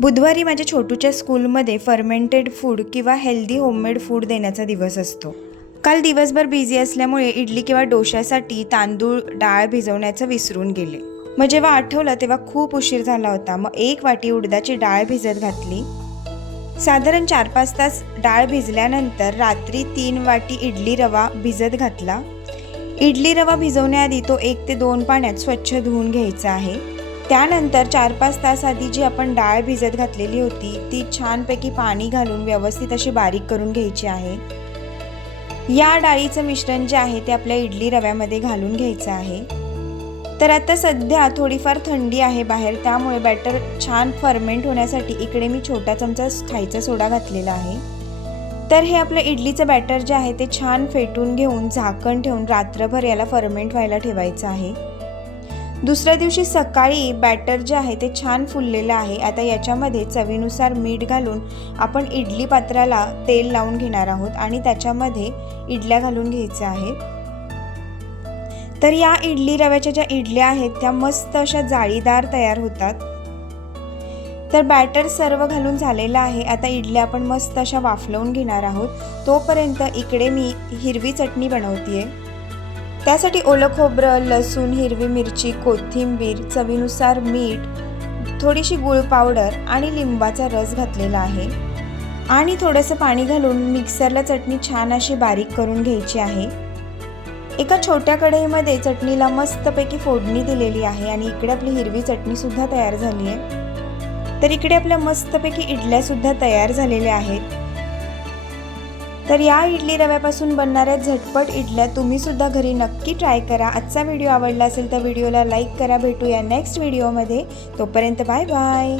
बुधवारी माझ्या छोटूच्या स्कूलमध्ये फर्मेंटेड फूड किंवा हेल्दी होममेड फूड देण्याचा दिवस असतो। काल दिवसभर बिझी असल्यामुळे इडली किंवा डोशासाठी तांदूळ डाळ भिजवण्याचं विसरून गेले। मग जेव्हा आठवलं तेव्हा खूप उशीर झाला होता। मग 1 वाटी उडदाची डाळ भिजत घातली। साधारण 4-5 तास डाळ भिजल्यानंतर रात्री 3 वाटी इडली रवा भिजत घातला। इडली रवा भिजवण्याआधी तो 1 ते 2 पाण्यात स्वच्छ धुवून घ्यायचा आहे। त्यानंतर 4-5 तास आधी जी आपण डाळ भिजत घातलेली होती ती छानपैकी पाणी घालून व्यवस्थित अशी बारीक करून घ्यायची आहे। या डाळीचं मिश्रण जे आहे ते आपल्या इडली रव्यामध्ये घालून घ्यायचं आहे। तर आता सध्या थोडीफार थंडी आहे बाहेर, त्यामुळे बॅटर छान फर्मेंट होण्यासाठी इकडे मी छोटा चमचा खायचा सोडा घातलेला आहे। तर हे आपलं इडलीचं बॅटर जे आहे ते छान फेटून घेऊन झाकण ठेवून रात्रभर याला फर्मेंट व्हायला ठेवायचं आहे। दुसऱ्या दिवशी सकाळी बॅटर जे आहे ते छान फुललेलं आहे। आता याच्यामध्ये चवीनुसार मीठ घालून आपण इडली पात्राला तेल लावून घेणार आहोत आणि त्याच्यामध्ये इडल्या घालून घ्यायच्या आहेत। तर या इडली रव्याच्या ज्या इडल्या आहेत त्या मस्त अशा जाळीदार तयार होतात। तर बॅटर सर्व घालून झालेलं आहे। आता इडल्या आपण मस्त अशा वाफलवून घेणार आहोत। तोपर्यंत इकडे मी हिरवी चटणी बनवतेय। त्यासाठी ओलं खोबरं, लसूण, हिरवी मिरची, कोथिंबीर, चवीनुसार मीठ, थोडीशी गूळ पावडर आणि लिंबाचा रस घातलेला आहे आणि थोडंसं पाणी घालून मिक्सरला चटणी छान अशी बारीक करून घ्यायची आहे। एका छोट्या कढईमध्ये चटणीला मस्तपैकी फोडणी दिलेली आहे आणि इकडे आपली हिरवी चटणी सुद्धा तयार झाली आहे। तर इकडे आपल्या मस्तपैकी इडल्या सुद्धा तयार झालेल्या आहेत। तर या इडली रव्यापासून बनणाऱ्या झटपट इडल्या तुम्ही सुद्धा घरी नक्की ट्राय करा। आजचा व्हिडिओ आवडला असेल तर व्हिडिओला लाईक करा। भेटूया नेक्स्ट व्हिडिओमध्ये। तोपर्यंत बाय बाय।